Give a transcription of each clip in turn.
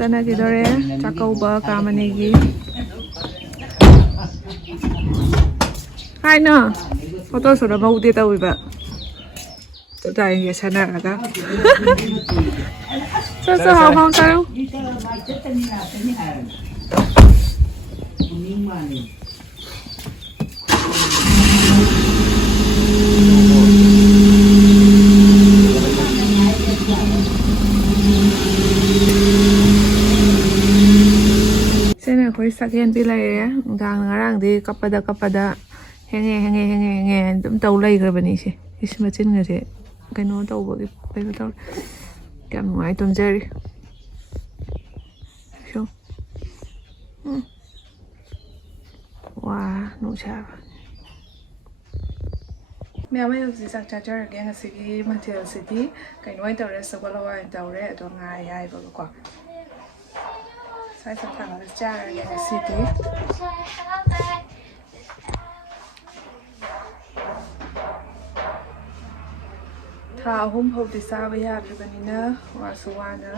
ꯆꯠꯅꯈꯤꯗꯣꯔꯦ ꯆꯥꯛꯀꯧꯕ ꯀꯥꯃꯅꯤꯒꯤ ꯍꯥꯏꯅ ꯐꯣꯇꯣ ꯁꯨꯠ ꯑꯃ ꯎꯗꯦ ꯇꯧꯋꯤꯕ ꯇꯥꯏ ꯌꯦꯁꯟꯅꯔꯒ ꯆꯠ ꯍꯥꯎ ꯍꯥꯎ ꯆꯥꯔꯨ ꯁꯤꯅ ꯑꯩꯈꯣꯏ ꯁꯛꯍꯦꯟꯕꯤ ꯂꯩꯔꯦ ꯅꯨꯡꯗꯥꯡ ꯉꯔꯥꯡꯗꯤ ꯀꯞꯄꯗ ꯍꯦꯡꯉꯦ ꯑꯗꯨꯝ ꯇꯧ ꯂꯩꯈ꯭ꯔꯕꯅꯤ ꯁꯤ ꯏꯁ ꯃꯆꯤꯟꯒꯁꯦ ꯀꯩꯅꯣ ꯇꯧꯕꯒꯤ ꯀꯩꯅꯣ ꯇꯧꯔꯦ ꯌꯥꯝ ꯅꯨꯡꯉꯥꯏ ꯇꯨꯝꯖꯔꯤ ꯋꯥ ꯅꯨꯡꯁꯥꯕ ꯃꯌꯥꯝ ꯍꯧꯖꯤꯛ ꯆꯥꯛ ꯆꯥꯖꯔꯒꯦ ꯉꯁꯤꯒꯤ ꯃꯊꯦꯜꯁꯤꯗꯤ ꯀꯩꯅꯣ ꯑꯣꯏꯅ ꯇꯧꯔꯦ ꯁꯒꯣꯜ ꯍꯋꯥꯏ ꯑꯣꯏꯅ ꯇꯧꯔꯦ ꯑꯗꯣ ꯉꯥ ꯑꯌꯥꯏꯕꯒꯀꯣ ꯁ꯭ꯋꯥꯏ ꯊꯥꯡꯒꯠꯂ ꯆꯥꯔꯒꯦ ꯉꯁꯤꯗꯤ ꯊꯥ 3 ꯐꯥꯎꯗꯤ ꯆꯥꯕ ꯌꯥꯗ꯭ꯔꯤꯕꯅꯤꯅ ꯋꯥꯁꯨ ꯋꯥꯅ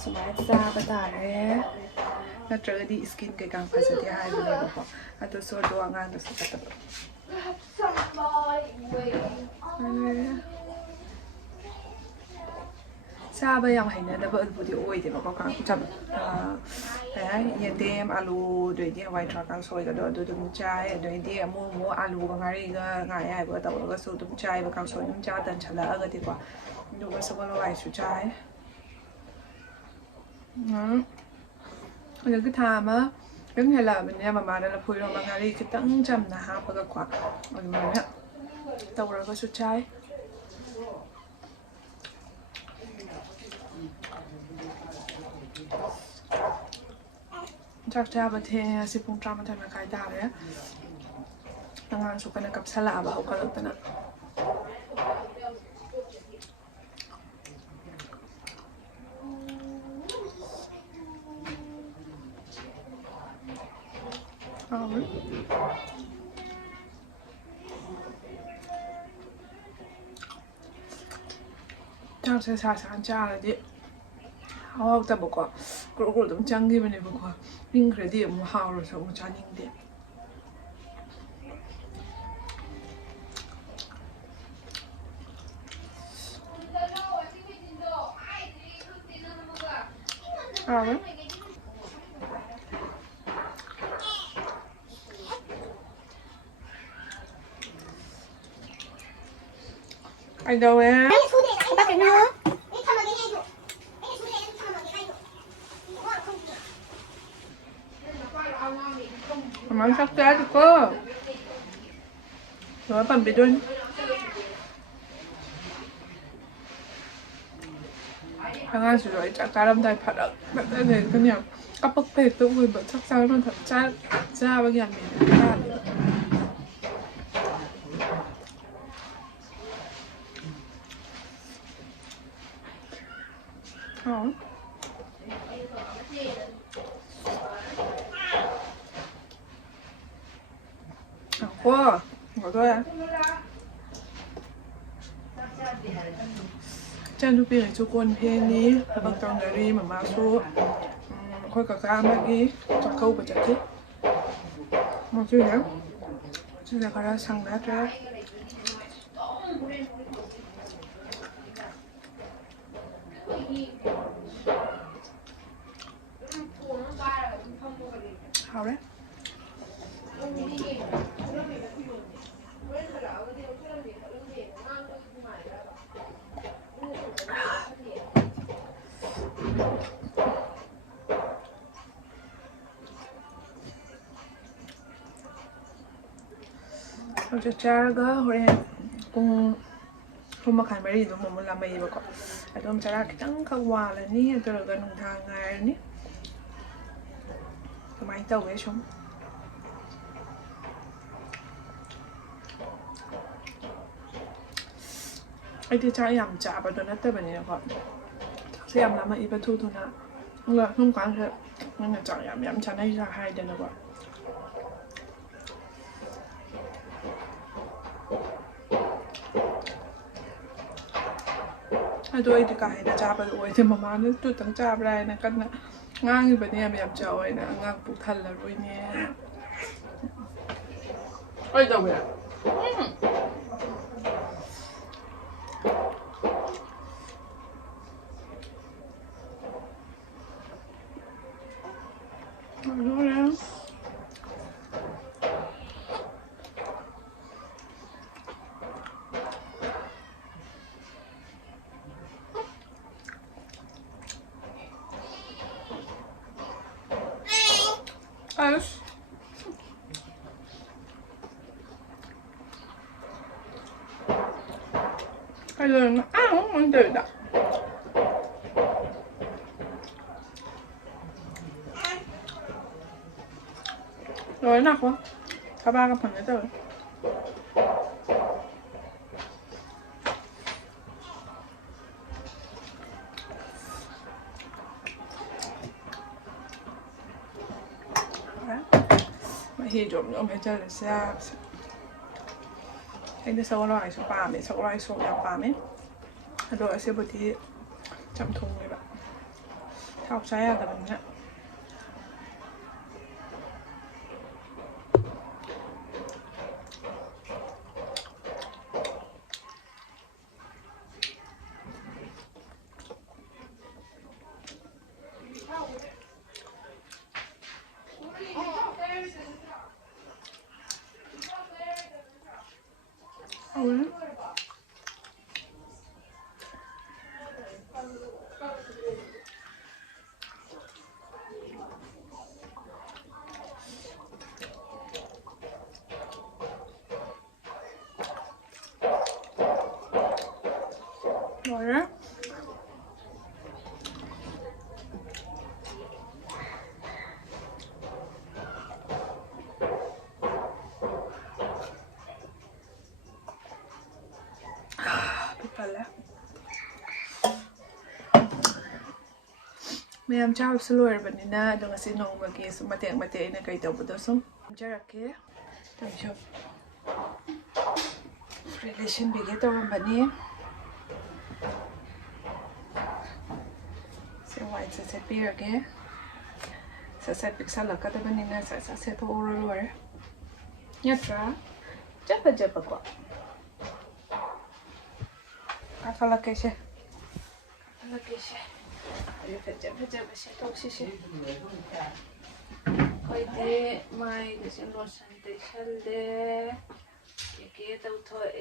ꯁꯨꯃꯥꯏꯅ ꯆꯥꯕ ꯇꯥꯔꯦ ꯅꯠꯇ꯭ꯔꯒꯗꯤ ꯏꯁꯀꯤꯟ ꯀꯩꯀꯥ ꯐꯖꯗꯦ ꯍꯥꯏꯕꯅꯦꯕꯀꯣ ꯑꯗꯨꯁꯨ ꯑꯗꯣ ꯑꯉꯥꯡꯗꯁꯨ ꯐꯠꯇꯕ ꯆꯥꯕ ꯌꯥꯝ ꯍꯩꯅꯗꯕ ꯑꯗꯨꯕꯨꯗꯤ ꯑꯣꯏꯗꯦꯕꯀꯣ ꯀꯩ ꯍꯥꯏ ꯌꯦꯟꯗꯦꯝ ꯑꯥꯂꯨ ꯑꯗꯩꯗꯤ ꯍꯋꯥꯏ ꯊꯔꯥꯛ ꯀꯥꯡꯁꯣꯏꯒꯗꯣ ꯑꯗꯨ ꯑꯗꯨꯝ ꯆꯥꯏ ꯑꯗꯩꯗꯤ ꯑꯃꯨꯛ ꯑꯥꯂꯨꯒ ꯉꯥꯔꯤꯒ ꯉꯥ ꯑꯌꯥꯏꯕꯒ ꯇꯧꯔꯒꯁꯨ ꯑꯗꯨꯝ ꯆꯥꯏꯕ ꯀꯥꯡꯁꯣꯏ ꯑꯗꯨꯝ ꯆꯥ ꯇꯟꯁꯜꯂꯛꯑꯒꯗꯤꯀꯣ ꯑꯗꯨꯒ ꯁꯒꯣꯜ ꯍꯋꯥꯏꯁꯨ ꯆꯥꯏ ꯍꯧꯖꯤꯛꯇꯤ ꯊꯥ ꯑꯃ ꯑꯗꯨꯝ ꯍꯦꯜꯂꯛꯑꯕꯅꯤꯅ ꯃꯃꯥꯅ ꯂꯐꯨ ꯏꯔꯣꯝꯕ ꯉꯥꯔꯤ ꯈꯤꯇꯪ ꯆꯝꯅ ꯍꯥꯞꯄꯒꯀꯣ ꯑꯗꯨꯃꯥꯏꯅ ꯇꯧꯔꯒꯁꯨ ꯆꯥꯏ ꯆꯥꯛ ꯆꯥꯕ ꯊꯦꯡꯉꯦ ꯉꯁꯤ ꯄꯨꯡ 11 ꯃꯈꯥꯏ ꯇꯥꯔꯦ ꯑꯉꯥꯡꯁꯨ ꯀꯟꯅ ꯀꯞꯁꯜꯂꯛꯑꯕ ꯍꯧꯒꯠꯂꯛꯇꯅ ꯆꯥꯛꯁꯦ ꯁꯥꯅ ꯆꯥꯔꯗꯤ ꯍꯥꯎꯇꯕꯀꯣ ꯒ꯭ꯔꯨ ꯑꯗꯨꯝ ꯆꯪꯈꯤꯕꯅꯦꯕꯀꯣ ꯏꯪꯈ꯭ꯔꯗꯤ ꯑꯃꯨꯛ ꯍꯥꯎꯔꯁꯨ ꯑꯃꯨꯛ ꯆꯥꯅꯤꯡꯗꯦ ꯀꯩꯗꯧꯋꯦ ꯃꯃꯥ ꯆꯥꯛ ꯆꯥꯗꯦꯀꯣ ꯃꯃꯥ ꯄꯥꯝꯕꯤꯗꯣꯏꯅꯤ ꯑꯉꯥꯡꯁꯤꯁꯨ ꯑꯩ ꯆꯥꯛ ꯆꯥꯔꯝꯗꯥꯏ ꯐꯔꯛꯅꯦ ꯌꯥꯝ ꯀꯞꯄꯛꯄ ꯍꯦꯛꯇ ꯑꯣꯏꯕ ꯆꯥꯛ ꯆꯥꯕꯒꯤ ꯌꯥꯝ ꯇꯥꯗꯦꯕ ꯏꯆꯥꯅꯨꯄꯤꯈꯩꯁꯨ ꯀꯣꯟ ꯐꯦꯡꯉꯤ ꯊꯕꯛ ꯇꯧꯅꯔꯤ ꯃꯃꯥꯁꯨ ꯑꯩꯈꯣꯏ ꯀꯀꯥ ꯑꯃꯒꯤ ꯆꯥꯛꯀꯧꯕ ꯆꯠꯈꯤ ꯁꯤꯗ ꯈꯔ ꯁꯪꯅꯗ꯭ꯔꯦ 하래? ꯍꯧꯖꯤꯛ ꯆꯥꯔꯒ ꯍꯣꯔꯦꯟ ꯄꯨꯡ 3:30 ꯑꯗꯨꯝ ꯑꯃꯨꯛ ꯂꯥꯝꯃꯛꯏꯕꯀꯣ ꯑꯗꯨꯝ ꯆꯔꯥ ꯈꯤꯇꯪꯈꯛ ꯋꯥꯜꯂꯅꯤ ꯑꯗꯨꯒ ꯅꯨꯡꯗꯥꯡ ꯉꯥꯏꯔꯅꯤ ꯀꯃꯥꯏꯅ ꯇꯧꯋꯦ ꯁꯨꯝ ꯑꯩꯗꯤ ꯆꯥꯛ ꯌꯥꯝ ꯆꯥꯕꯗꯣ ꯅꯠꯇꯕꯅꯤꯅꯀꯣ ꯆꯥꯛꯁꯦ ꯌꯥꯝ ꯂꯥꯝꯃꯛꯏꯕ ꯊꯨꯅ ꯑꯗꯨꯒ ꯁꯨꯝ ꯀꯥꯟꯁꯦ ꯅꯪꯅ ꯆꯥꯛ ꯌꯥꯝ ꯆꯥꯅꯩꯒ ꯍꯥꯏꯗꯅꯀꯣ ꯑꯗꯣ ꯑꯩꯗꯤ ꯀꯥ ꯍꯦꯟꯅ ꯆꯥꯕꯗꯣ ꯑꯣꯏꯗꯦ ꯃꯃꯥꯅ ꯇꯨꯇꯪ ꯆꯥꯕ꯭ꯔꯥ ꯍꯥꯏꯅ ꯀꯟꯅ ꯉꯥꯡꯉꯤꯕꯅꯦ ꯌꯥꯝ ꯆꯥꯎꯋꯦꯅ ꯑꯉꯥꯡ ꯄꯨꯛ ꯊꯜꯂꯔꯣꯏꯅꯦ ꯀꯩ ꯇꯧꯒꯦ Ayos. Ayun. Ang dada. Rồi nè con. Cả ba cái phần nữa rồi. Thì trộn nữa phải chơi là sao? Anh đi sâu loại số ba mấy sâu loại số nhau ba mấy. Rồi sẽ bật thì chấm thùng này bạn. Thao trái là mình nhá. Rồi. Ma'am chào xin lỗi bạn nè, đừng xin nông mà kia số mà tiện này cái đầu bữa đó xong. Chào các kia, tạm chụp. Relation bị cái đầu bạn nè. Sẽ white sẽ bia kia. Sẽ pixel là cái đó bạn nè sẽ thô rồi. Nhớ ra, chấp quá. Afala cái gì? Afala cái gì? phải chậm sẽ tốt xí coi thế mai cái xem lo sang tới sân đấy cái tàu thôi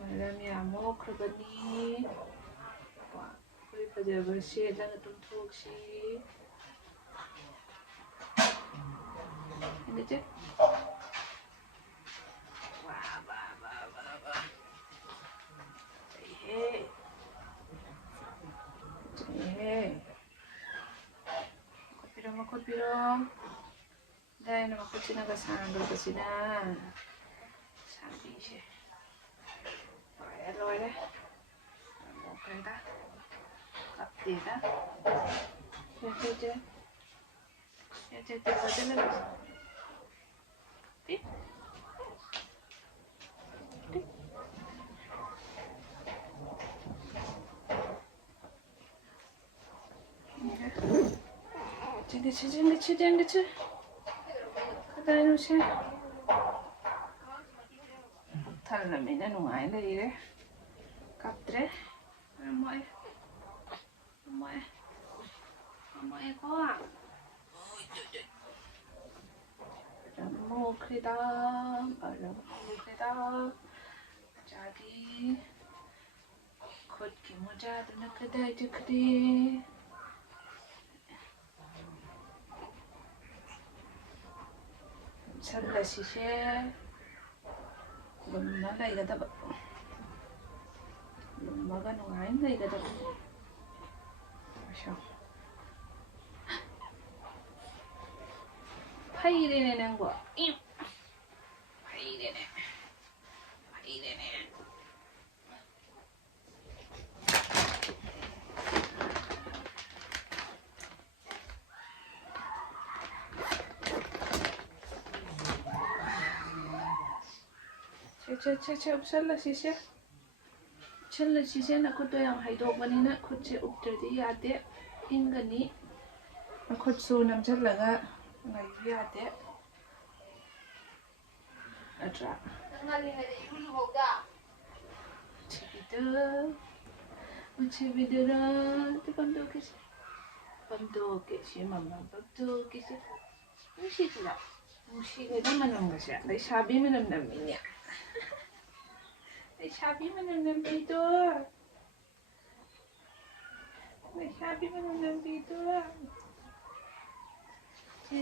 mà làm nhà mua cái bánh coi bây giờ bữa xe đang ở trong thuốc xí em biết chứ Makopiro dahil naman ko sinagasando ko sila sabi siya kaya loire okay ta kapti ta Ece Cengkece. Kata Nisha. Thật là mình đã ngoài đây đấy. Cặp đấy. Mọi có à. Mô khi ta. Chả đi. Khốt kì mô cha tôi nó cứ đây chứ cứ đi. Sân là xí xe Lùm nó đây gada ba Lùm nó gano ngayon đây gada ba Masya Pahiri na nang ba Pahiri na Che, observa si ꯎꯞꯁꯜꯂꯁꯤꯁꯦꯅ ꯈꯨꯠꯇꯣ ꯌꯥꯝ ꯍꯩꯗꯣꯛꯄꯅꯤꯅ ꯈꯨꯠꯁꯦ ꯎꯞꯇ꯭ꯔꯗꯤ ꯌꯥꯗꯦ ꯏꯪꯒꯅꯤ ꯈꯨꯠꯁꯨ ꯅꯝꯁꯤꯜꯂꯒ ꯂꯩꯕ ꯌꯥꯗꯦ ꯅꯠꯇ꯭ꯔꯥ 우체비들아 뜨밤도끼지 밤도끼지 맘만 밤도끼지 무시구나 무시가 만난 것이야 내 샤비면 없는 미냐 내 샤비면 없는 비도 내 샤비면 없는 비도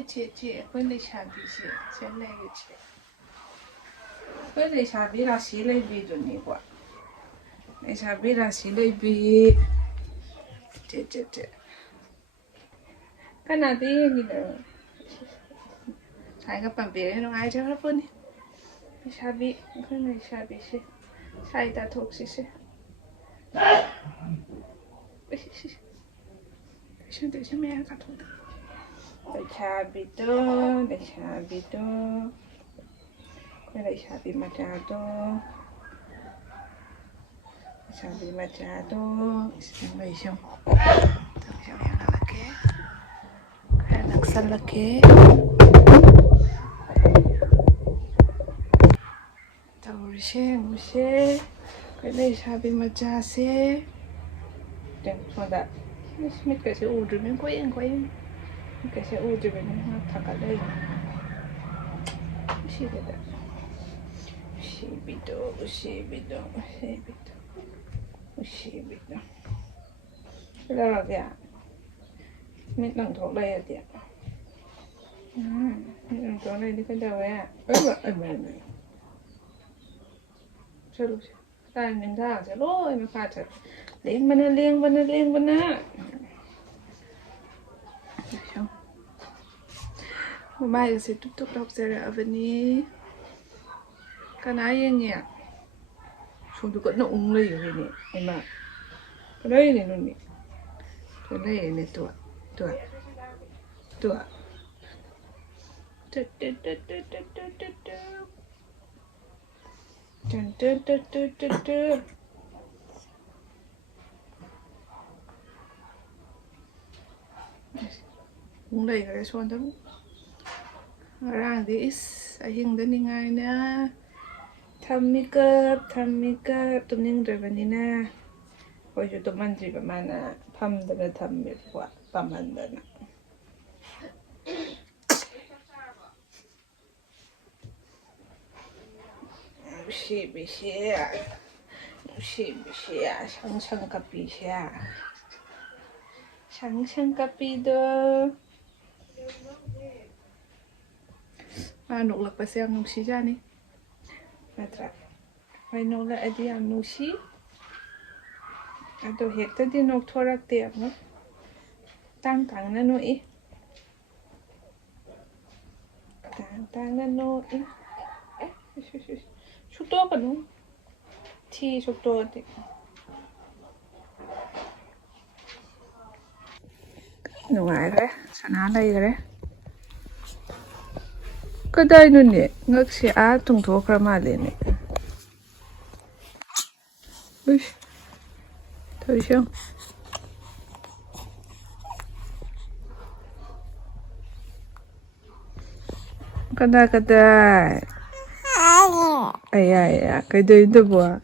제 근데 샤비시 젤레기지 근데 샤비라 실레비도니까 Isabella silebi cái nào tí gì nữa xài cái bàn bể nó ai cho hết luôn đi Isabi cái này Isabi xí xài ta thuộc xí xí để cho mẹ cả thuộc để Isabi đó cái này Isabi mà cha đó Isabi machado, isang siyang yang lalaki, kaya nagsalaki. Tawar siya, kaya Isabi machase. Dan semua smith kasi udah men koyen, kasi udah men takalay. Usibido. Usibido. Cái đó kìa. Mít lần thuộc đây à kìa. Mít lần thuộc đây đi cái đầu ấy. Mày. Sao lúc ta nhìn ra sẽ lôi mà phạt thật. Liêng bên á. Xong. Hôm nay sẽ túc đọc ra ở bênนี้. Cái này gì nhỉ? Chúng tôi nó ung lây rồi nè, em ạ. Cái đây này nó nè, cái đây này tua. Ung lây cái son đó. Rang thì ít, anh đến đi ngay nè. 탐미급 tumningdrabanina hoju tumanjiba mana phamdana thammibwa pamandana Mushibishia Shangshangkapido nụ lực và xem nụ xí ra đi Natra phải nụ là đi ăn nụ xí tôi hết tới đi nụ thua ra tiệm nữa tăng nó nụ ý tăng nó nụ ý 속도가 너무 T 속도가 돼 ngoài đấy sao nó đây rồi đấy cái đây nữa nè ngược sẽ á tung thua cả mà lên nè ui thôi xong cái đây ai cái đây đâu bữa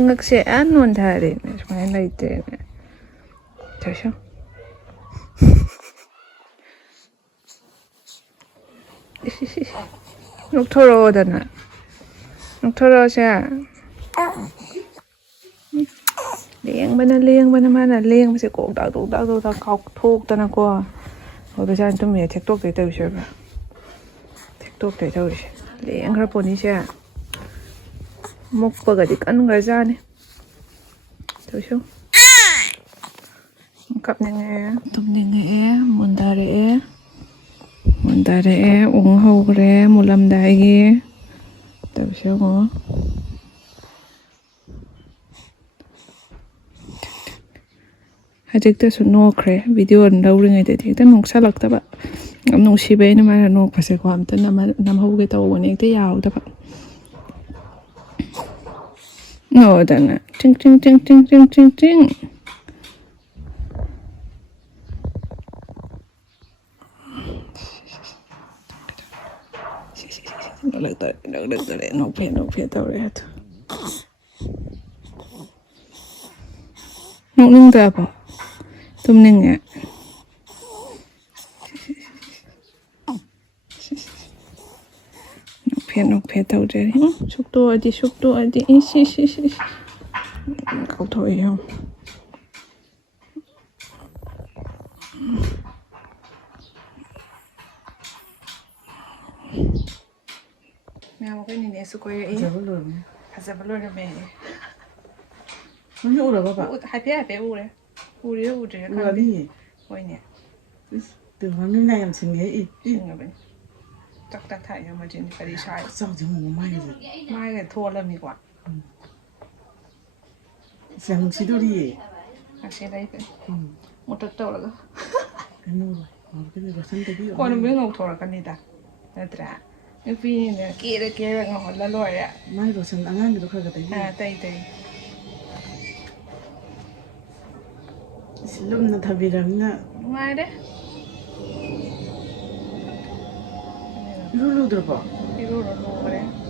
ngược sẽ á luôn thà lên nè mấy này thế nè thôi xong 녹토로잖아. 녹토로샤. liêng bên mà liêng sẽ cố tạo khóc thuốc ta nó qua. Rồi bây tôi mẹ thách thuốc để tôi chơi mà. Thách thuốc để tôi liêng ra bồn đi xe. Mốc bờ cái ăn người ra nè. Thôi xuống. Cặp này nghe, tụm này nghe, muốn ta để. Montare ung hau kre mulam dai gi tập sao ngó hajik ta suno kre video an dau ring ai te ta nok salak ta ba am no si be na ma nok phase ko am ta nam hau ge taw ne te yaw ta ba No, then. Ting, ting, ting, ting, ting, ting, ting. Look at it. No pain, already. No, no, that. Tum ning. No pain, already. Shook to Adi. Ish. Go to you. Now, when you square in, has a balloon of me. When you're over, Happy, would when the one name singing you talk that time, imagine very shy. something more My told me what. Some chidori. I say later. What a total. I know. I'm going to send the view. One bring out for a canida. That's if we in a care on the lawyer. My was an angle of her. Slum not have it. Why there? Lulu drop. You don't know what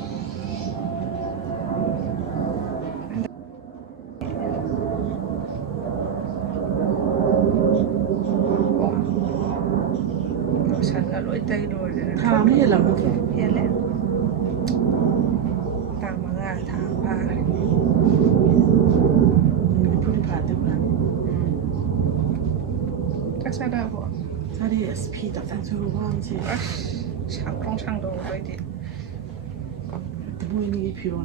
lỗi tay rồi Thả mới làm được. hiện lên tàng mà ngà thang ba Mình phụ đi phạt được mà. chắc sao đâu bộ Sao đi SP tập sang cho hoang chứ. chẳng trong đồ vậy thì Tôi mua những cái phiếu.